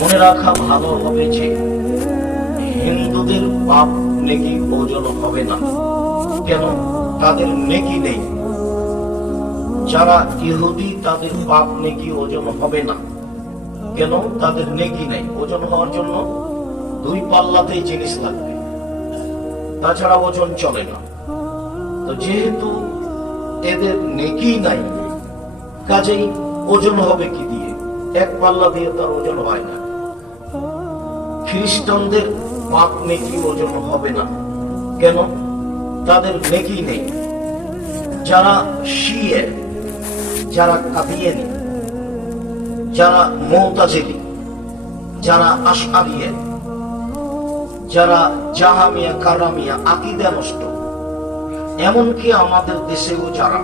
মনে রাখা ভালো হবে যে হিন্দুদের পাপ নেকি ওজন হবে না। কেন? তাদের নেকি নেই। যারা ইহুদি তাদের পাপ নেকি ওজন হবে না। কেন? তাদের নেকি নেই। ওজন হওয়ার জন্য দুই পাল্লাতেই জিনিস লাগবে, তাছাড়া ওজন চলে না। তো যেহেতু এদের নেকি নাই, কাজেই ওজন হবে কি দিয়ে? এক পাল্লা দিয়ে তার ওজন হয় না। খ্রিস্টানদের পাপ নেকি ওজন হবে না। কেন? তাদের নেকি নেই। যারা শিয়ে, যারা কাদিয়ানি, যারা মুতাজিলি, যারা আশআরিয়া, যারা জাহামিয়া কারামিয়া, আকীদা নষ্ট, এমনকি আমাদের দেশেও যারা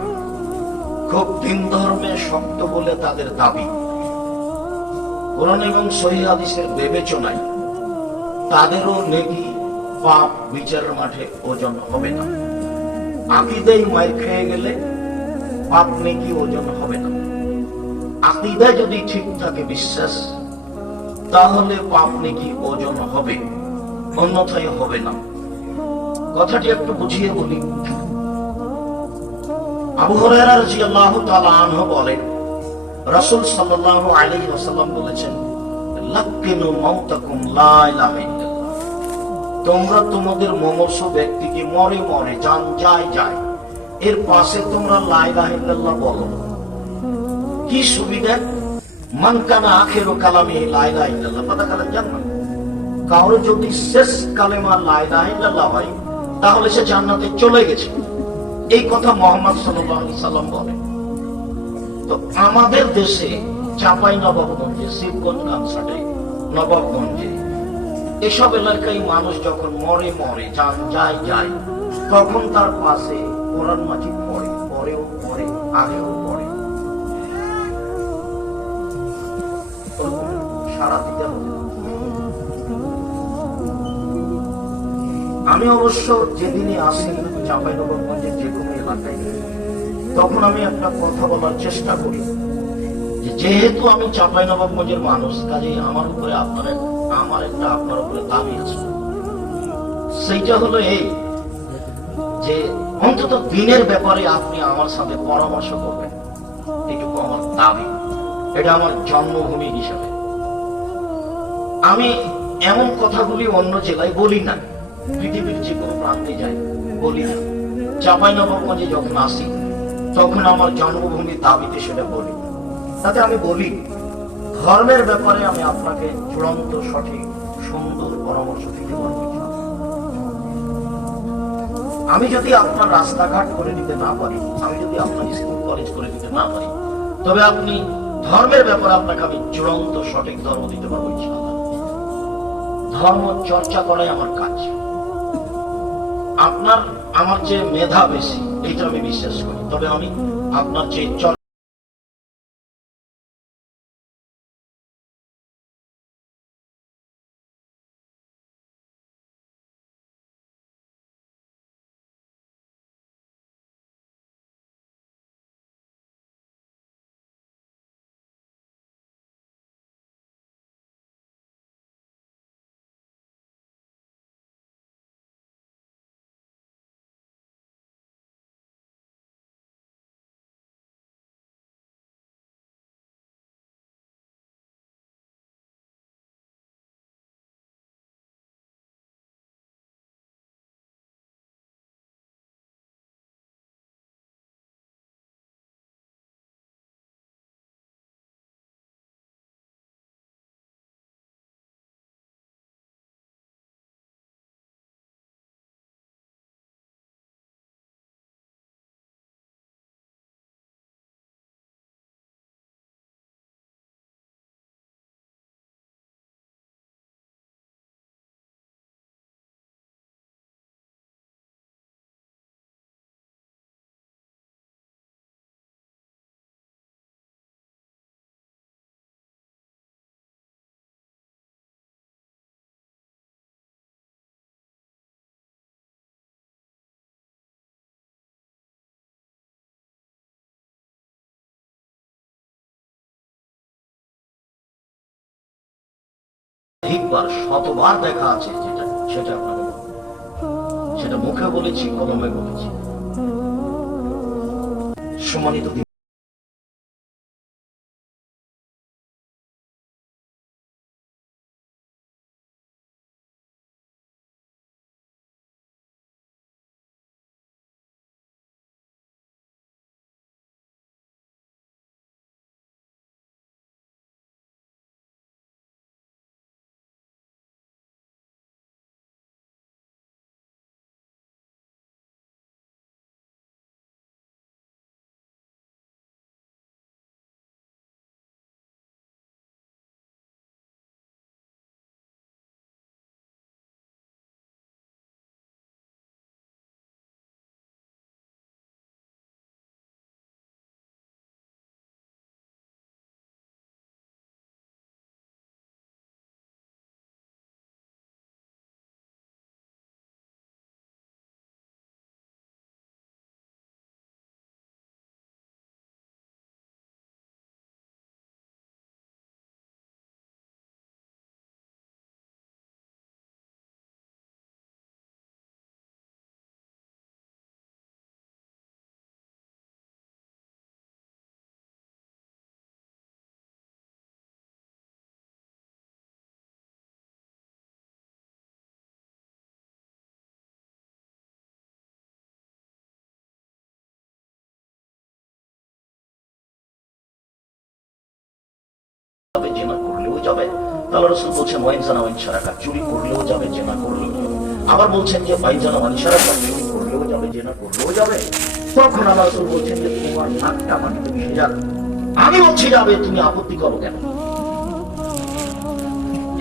খুব দিন ধর্মে শক্ত বলে তাদের দাবি, কোরআন এবং সহিহ হাদিসের বিবেচনায় তাদেরও নেকি পাপ বিচারের মাঠে ওজন হবে না। আকীদায় মার খেয়ে গেলে পাপ নেকি ওজন হবে না। আকীদা যদি ঠিক থাকে, বিশ্বাস, তাহলে পাপ নেকি ওজন হবে, অন্যথায় হবে না। কথাটি একটু বুঝিয়ে বলি। আবু হুরায়রা রাদিয়াল্লাহু তাআলা আনহু বলেন, রাসূল সাল্লাল্লাহু আলাইহি ওয়াসাল্লাম বলেছেন, লাক্কিনু মাউতাকুম লা ইলাহা ইল্লাল্লাহ। তোমরা তোমাদের মমর্ষ ব্যক্তিকে মরে মরে, জান যায় যায়, এর পাশে তোমরা লা ইলাহা ইল্লাল্লাহ বলো। কি সুবিধা? মান কানা আখিরু কালামিহি লা ইলাহা ইল্লাল্লাহ ফাদাখালাল জান্নাহ। কারো যদি শেষ কালেমা লা ইলাহা ইল্লাল্লাহ হয়, তাহলে সে জান্নাতে চলে গেছে। এই কথা মুহাম্মদ সাল্লাল্লাহু আলাইহি সাল্লাম বলেন। তো আমাদের দেশে চাঁপাই নবাবগঞ্জে, শিবগঞ্জ, গামসাটে, নবাবগঞ্জে, এসব এলাকায় মানুষ যখন মরে মরে, জান যায় যায়, তখন তার পাশে কোরআন মাজিদ পড়ে, পরেও পড়ে, আগেও পড়ে। সারা দিতে হবে। আমি অবশ্য যেদিনই আসি চাঁপাই নবাবগঞ্জের যে কোনো এলাকায়, তখন আমি একটা কথা বলার চেষ্টা করি, যেহেতু আমি চাঁপাই নবাবগঞ্জের মানুষ, কাজেই আমার উপরে আপনার একটা আপনার উপরে দাবি আছে। সেইটা হলো এই যে অন্তত দিনের ব্যাপারে আপনি আমার সাথে পরামর্শ করবেন, এটুকু আমার দাবি। এটা আমার জন্মভূমি হিসাবে। আমি এমন কথাগুলি অন্য জেলায় বলি না, পৃথিবীর যে কোনো প্রান্তে যাই বলি না। চাঁপাই নবাবগঞ্জে যখন আসি, তখন আমার জন্মভূমির দাবিতে সেটা বলি। তাতে আমি বলি, ধর্মের ব্যাপারে আমি আপনাকে চূড়ান্ত সঠিক সুন্দর পরামর্শ দিতে পারবো। আমি যদি আপনার রাস্তাঘাট করে দিতে না পারি, আমি যদি আপনার স্কুল কলেজ করে দিতে না পারি, তবে আপনি ধর্মের ব্যাপারে আপনাকে আমি চূড়ান্ত সঠিক ধর্ম দিতে পারবো ইনশাআল্লাহ। ধর্ম চর্চা করাই আমার কাজ। আপনার আমার যে মেধা বেশি, এটা আমি বিশ্বাস করি, তবে আমি আপনার যে অধিকবার শতবার দেখা আছে যেটা, সেটা আপনাকে বলবো। সেটা মুখে বলেছি, কলমে বলেছি। সম্মানিত জেনা করলেও যাবে, তাহলে রাসূল বলছেন ওয়াইন জানা ওয়াইন সারাকা, চুরি করলেও যাবে, জেনা করলেও যাবে। আবার বলছেন যে ওয়াইন জানা ওয়াইন সারাকা, চুরি করলেও যাবে, জেনা করলেও যাবে। তখন আল্লাহ রাসূল বলছেন যে তোমার নাকটা মাটিতে মিশে যাবে। আমি বলছি যাবে, তুমি আপত্তি করো কেন?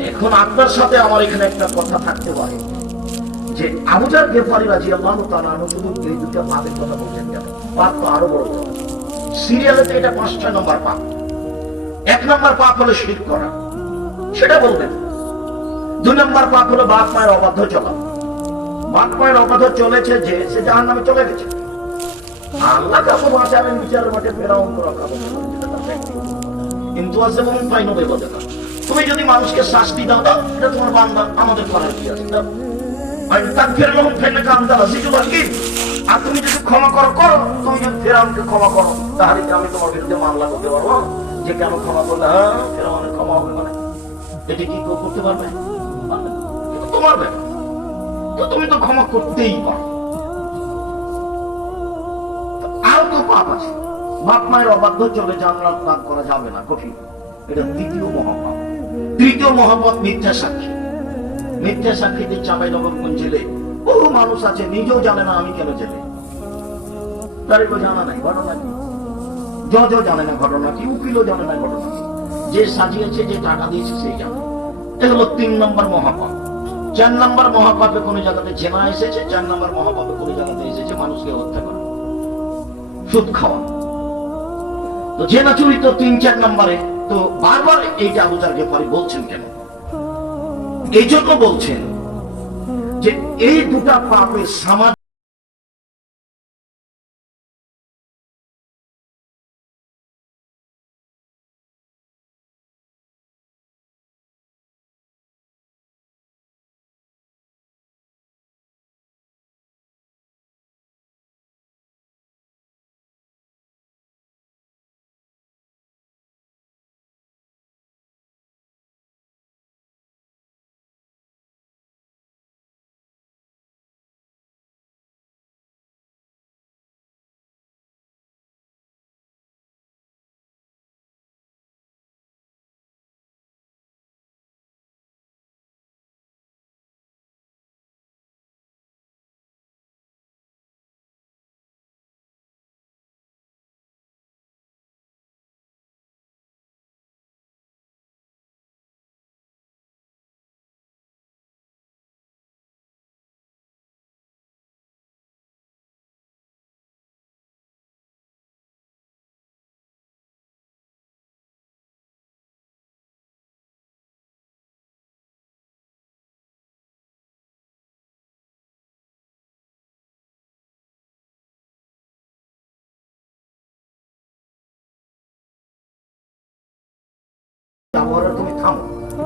এখন আপনার সাথে আমার এখানে একটা কথা থাকতে পারে যে আবু জার গেফারি রাদিয়াল্লাহু তাআলা আনহু শুধু এই দুটো পাপের কথা বলছেন কেন? পাপ তো আরো বড় বড়। সিরিয়ালেতে এটা 5টা নম্বর পাপ। 1 নম্বর পাপ হলো শিরক করা, সেটা বলবেন। 2 নম্বর পাপ হলো বাপ মায়ের অবাধ্য চলা। বাপ মায়ের অবাধ্য চলেছে যে সে জাহান্নামে চলে গেছে। আল্লাহ কাছে বাঁচাবেন বিচারের মাঠে, ফেরাউনকে রক্ষা করবেন, কিন্তু আছে বলুন পাই নবে বলে না। তুমি যদি মানুষকে শাস্তি দাও, দাও, এটা তোমার বান্দা, আমাদের করার কি আছে? দাও। আর তুমি যদি ক্ষমা করো করো, তুমি যদি ফেরাউনকে ক্ষমা করো, তাহলে আমি তোমার বিরুদ্ধে মামলা করতে পারবো যে কেন ক্ষমা করলে ফেরাউনের ক্ষমা হবে, মানে এটা কি কেউ করতে পারবে? তোমার ব্যাপার, তো তুমি তো ক্ষমা করতেই পারো। আরো তো পাপ আছে। বাপ মায়ের অবাধ্য চলে জান্নাত লাভ করা যাবে না, কঠিন। এটা 2য় মহাপাপ। 3য় মহাপাপ মিথ্যা সাক্ষী। মিথ্যা সাক্ষীতে চাঁপাইনবাবগঞ্জ জেলে বহু মানুষ আছে, নিজেও জানে না আমি কেন জেলে, তারই তো জানা নাই ঘটনা কি, জজও জানে না ঘটনা কি, উকিলও জানে না ঘটনা কি, যে সাজিয়েছে, যে টাকা দিয়েছে সেই জানে। এটা হলো 3 নম্বর মহাপাপ। 4 নম্বর মহাপাপে কোন জায়গাতে জেনা এসেছে, 4 নম্বর মহাপাপে কোন জায়গাতে এসেছে মানুষকে হত্যা করা, সুদ খাওয়া। তো জেনা চুরি তো 3-4 নম্বরে। তো বারবার এইটা আবু জার গেফারি বলছেন কেন? এই জন্য বলছেন যে এই দুটা পাপের সামাজিক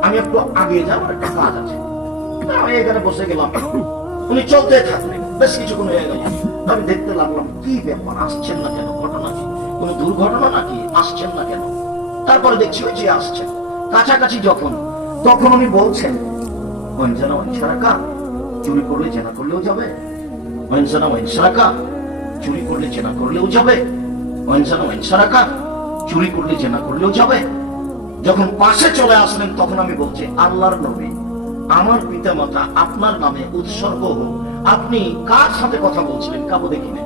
আমি একটু আগে যাবো, একটা কাজ আছে। আমি এখানে বসে গেলাম, উনি চলতে থাকলেন, বেশ কিছুক্ষণ হয়ে গেল। আমি দেখতে লাগলাম কি ব্যাপার, আসছেন না কেন, ঘটনা কি, কোন দুর্ঘটনা নাকি, আসছেন না কেন। তারপরে দেখছি ওই যে আসছেন, কাছাকাছি যখন, তখন উনি বলছেন ওয়াইনজানা ওয়াইনসারাকা, চুরি করলে জেনা করলেও যাবে। ওয়াইনজানা ওয়াইনসারাকা, চুরি করলে জেনা করলেও যাবে। ওয়াইনজানা ওয়াইনসারাকা, চুরি করলে জেনা করলেও যাবে। যখন পাশে চলে আসলেন তখন আমি বলছি, আল্লাহর নবী, আমার পিতামাতা আপনার নামে উৎসর্গ হোক, আপনি কার সাথে কথা বলছিলেন, কাবো দেখিনে।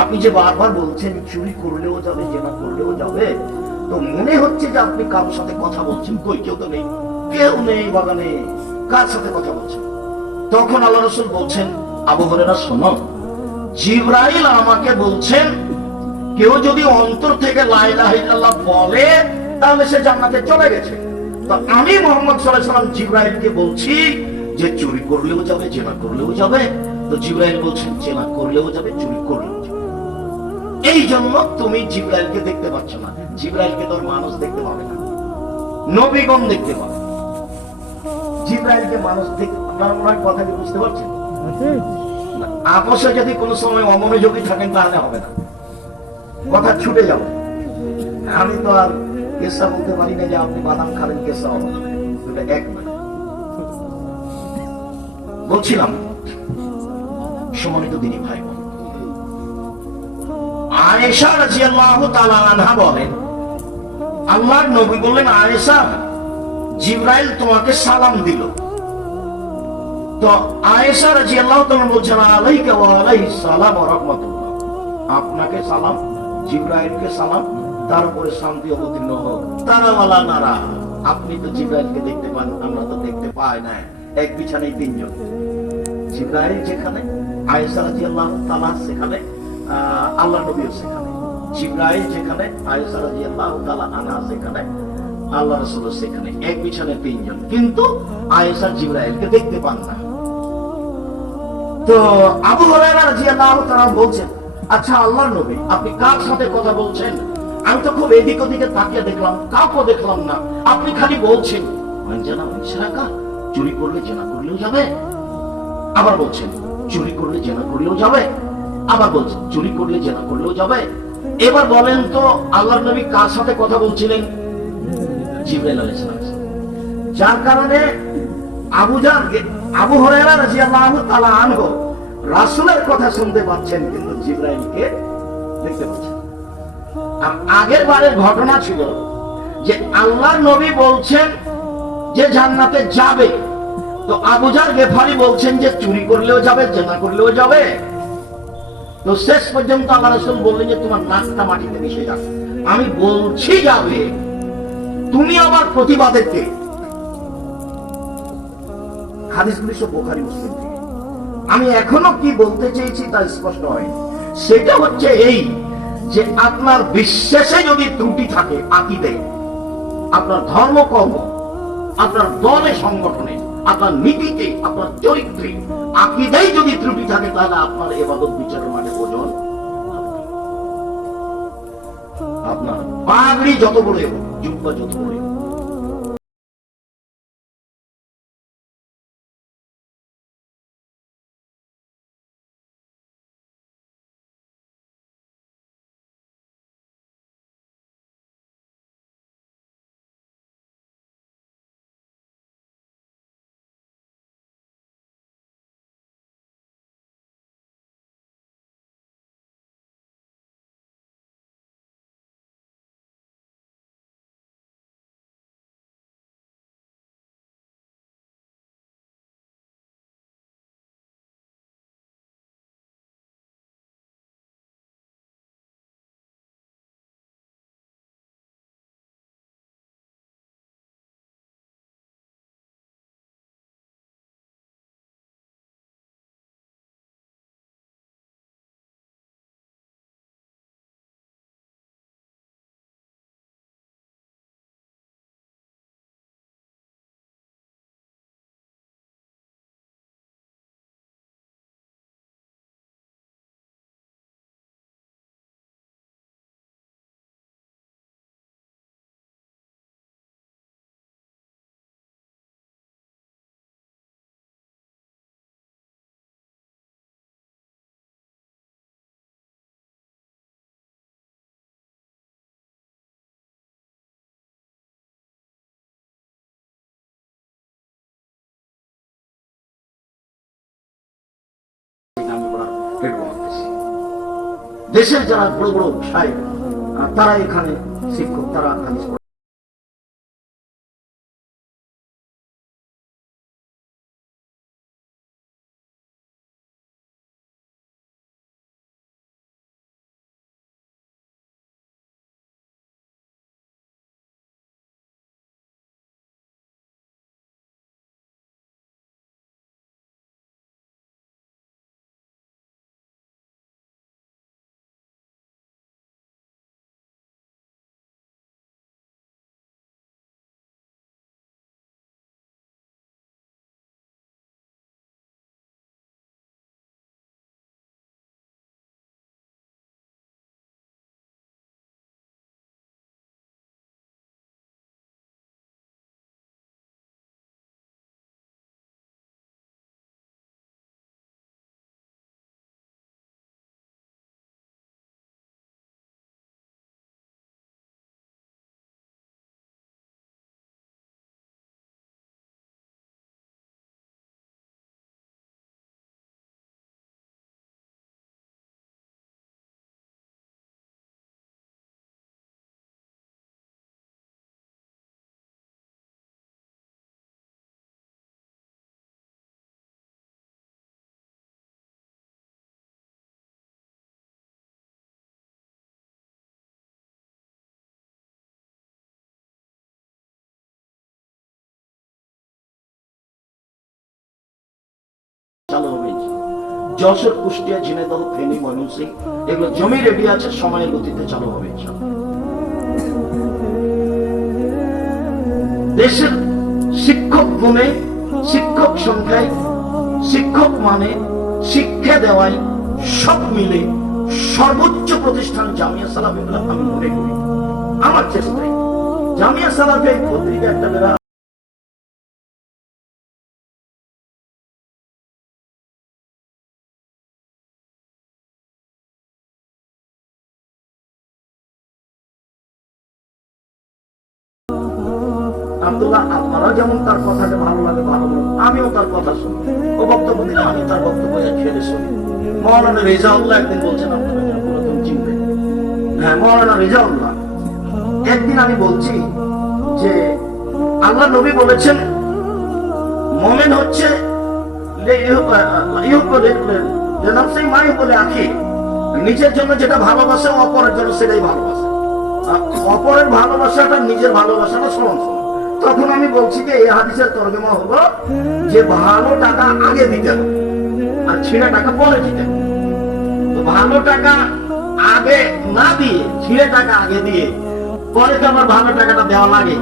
আপনি যে বারবার বলছেন চুরি করলেও যাবে, জেনা করলেও যাবে, তো মনে হচ্ছে যে আপনি কারোর সাথে কথা বলছেন। কই, কেউ তো নেই, কেউ নেই বাগানে, কার সাথে কথা বলছেন? তখন আল্লাহ রাসূল বলছেন, আবু হুরায়রা শোনো, জিবরাইল আমাকে বলছেন কেউ যদি অন্তর থেকে লা ইলাহা ইল্লাল্লাহ বলে তাহলে সে জান্নাতে চলে গেছে। তো আমি মুহাম্মদ সাল্লাল্লাহু আলাইহি ওয়াসাল্লাম জিবরাইলকে বলছি যে চুরি করলেও যাবে, জেনা করলেও যাবে। তো জিবরাইল বলছেন জেনা করলেও যাবে, চুরি করলেও যাবে। এই জন্য তুমি জিবরাইলকে দেখতে পাচ্ছ না। জিবরাইলকে তোর মানুষ দেখতে পাবে না, নবীগণ দেখতে পাবে। জিবরাইলকে মানুষ দেখতে, আপনারা কথা কি বুঝতে পারছেন? আপসে যদি কোনো সময় অমনোযোগী থাকেন তাহলে হবে না, কথা ছুটে যাবে। আমি তো আর কেসা বলতে পারি না যে আপনি বাদাম খাবেন, কেসা হবে না, এক নয়। বলছিলাম সম্মানিত দিনী ভাই বোন, আয়েশা রাদিয়াল্লাহু তাআলা আনহা বলেন, আল্লাহর নবী বললেন, আয়েশা, জিবরাইল তোমাকে সালাম দিল। তো আয়েশা রাদিয়াল্লাহু তাআলা বলছেন, আলাইকা ওয়া আলাইহিস সালাম ওয়া রাহমাতুল্লাহ, আপনাকে সালাম, জিবরাইলকে সালাম, তার উপরে শান্তি অবতীর্ণ হোক। তারা ওয়ালা নারা, আপনি তো জিবরাইলকে দেখতে পান, আমরা তো দেখতে পাই না। এক বিছানায় তিনজন, জিবরাইল যেখানে, আয়েশা রাদিয়াল্লাহু তাআলা সেখানে, আল্লাহ নবীও সেখানে। জিবরাইল যেখানে, আয়েশা রাদিয়াল্লাহু তাআলা আনহা সেখানে, আল্লাহ রাসূল সেখানে, এক বিছানায় তিনজন। কিন্তু আয়েশা জিবরাইলকে দেখতে পান না। তো আবু হুরায়রা রাদিয়াল্লাহু তাআলা বলছেন, আচ্ছা আল্লাহর নবী, আপনি কার সাথে কথা বলছেন? আমি তো খুব এদিক ওদিকে তাকিয়ে দেখলাম, কাউকে দেখলাম না, আপনি খালি বলছেন ওয়াইনজানা ওয়াইনসারাকা, চুরি করলে জেনা করলেও যাবে। আবার বলছেন চুরি করলে জেনা করলেও যাবে। আবার বলছেন চুরি করলে জেনা করলেও যাবে। এবার বলেন তো আল্লাহর নবী কার সাথে কথা বলছিলেন? জিবরাইল আলাইহিস সালাম। যার কারণে আবু হুরায়রা রাদিয়াল্লাহু তাআলা আনহু রাসূলের কথা শুনতে পাচ্ছেন, কিন্তু জিবরাইলকে দেখতে পাচ্ছেন। আগের বারের ঘটনা ছিল যে আল্লাহর নবী বলছেন যে জান্নাতে যাবে, তো আবু জার গেফারি বলছেন যে চুরি করলেও যাবে, জেনা করলেও যাবে। তো শেষ পর্যন্ত আল্লাহ রাসূল বললেন যে তোমার নাকটা মাটিতে মিশে যাবে, আমি বলছি যাবে, তুমি আবার প্রতিবাদের কে? হাদিসগুলি সব বুখারী মুসলিম থেকে। আমি এখনো কি বলতে চেয়েছি তা স্পষ্ট হয়নি। সেটা হচ্ছে এই যে আপনার বিশ্বাসে যদি ত্রুটি থাকে, আকীদায়, আপনার ধর্মকর্ম, আপনার দলে সংগঠনে, আপনার নীতিতে, আপনার চরিত্রে, আকীদায় যদি ত্রুটি থাকে, তাহলে আপনার ইবাদত বিচারের মাঠে ওজন। আপনার পাগড়ি যত বড় হোক, জুব্বা যত বড় হোক, দেশের যারা বড় বড় সাহেব তারা এখানে শিক্ষক, তারা হাদিস পড়ায়। চালু হবে। যশোর, কুষ্টিয়া, ঝিনাইদহ, ফেনী, ময়মনসিংহ এগুলো জমি রেডি আছে, সময়ের গতিতে চালু হবে। দেশের শিক্ষক গুণে, শিক্ষক সংখ্যায়, শিক্ষক মানে, শিক্ষা দেওয়ায় সব মিলে সর্বোচ্চ প্রতিষ্ঠান জামিয়া সালাফি আমি মনে করি। আমার চেষ্টায় জামিয়া সালাফি পত্রিকা একটা বেড়া আব্দুল্লাহ, আপনারা যেমন তার কথাটা ভালো লাগে, ভালো আমিও তার কথা শুনি, ও বক্তব্য দিলে আমি তার বক্তব্য ছেড়ে শুনি। মৌলানা রেজাউল্লাহ একদিন বলছেন, আপনারা পুরাতন চিনবেন, হ্যাঁ মৌলানা রেজাউল্লাহ, একদিন আমি বলছি যে আল্লাহ নবী বলেছেন মোমেন হচ্ছে নিজের জন্য যেটা ভালোবাসে অপরের জন্য সেটাই ভালোবাসে, অপরের ভালোবাসাটা নিজের ভালোবাসাটা সমান সমান। তখন আমি বলছি যে এই হাদিসের তর্জমা হলো যে ভালো টাকা আগে দিতে হবে আর ছিঁড়া টাকা পরে দিতে হবে। তো ভালো টাকা আগে না দিয়ে ছিঁড়ে টাকা আগে দিয়ে পরে তো আমার ভালো টাকাটা দেওয়া লাগে।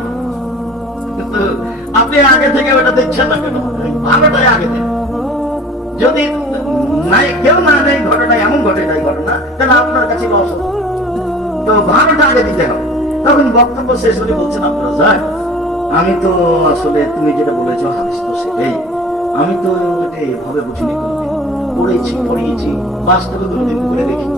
কিন্তু আপনি আগে থেকে ওটা দিচ্ছেন না কেন? ভালোটাই আগে দেন। যদি নাই কেউ না নেই ঘটনা, এমন ঘটে নাই ঘটনা, তাহলে আপনার কাছে লস হবে। তো ভালোটা আগে দিতে হবে। তখন বক্তব্য শেষ হলে বলছেন, আপনারা যাক, আমি তো আসলে তুমি যেটা বলেছো হাদিস তো সেটাই, আমি তো এটা এভাবে বুঝিনি, কোনদিন পড়েছি, পড়িয়েছি, বাস্তবে কোনদিন করে দেখি।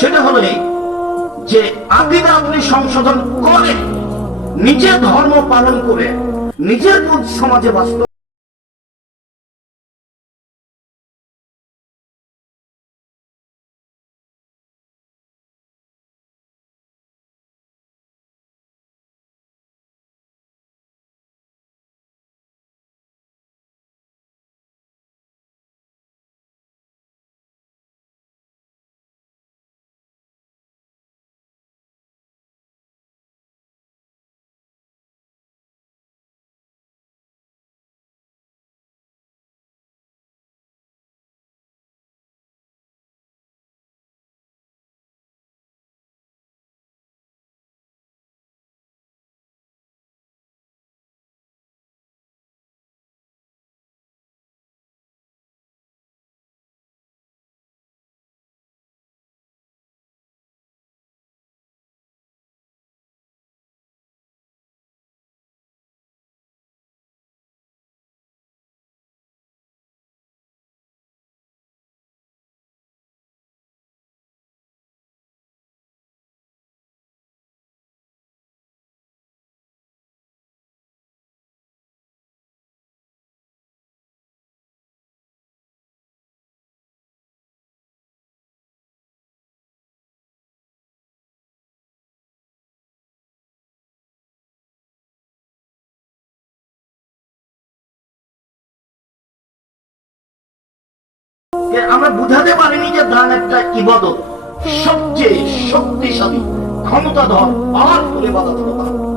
সেটা হলো এই যে আকীদা আপনি সংশোধন করে নিজের ধর্ম পালন করে নিজের সমাজে বাস্তব আমরা বুঝাতে পারিনি যে দান একটা ইবাদত, সবচেয়ে শক্তিশালী ক্ষমতাধর পাওয়ারফুল ইবাদত হলো দান।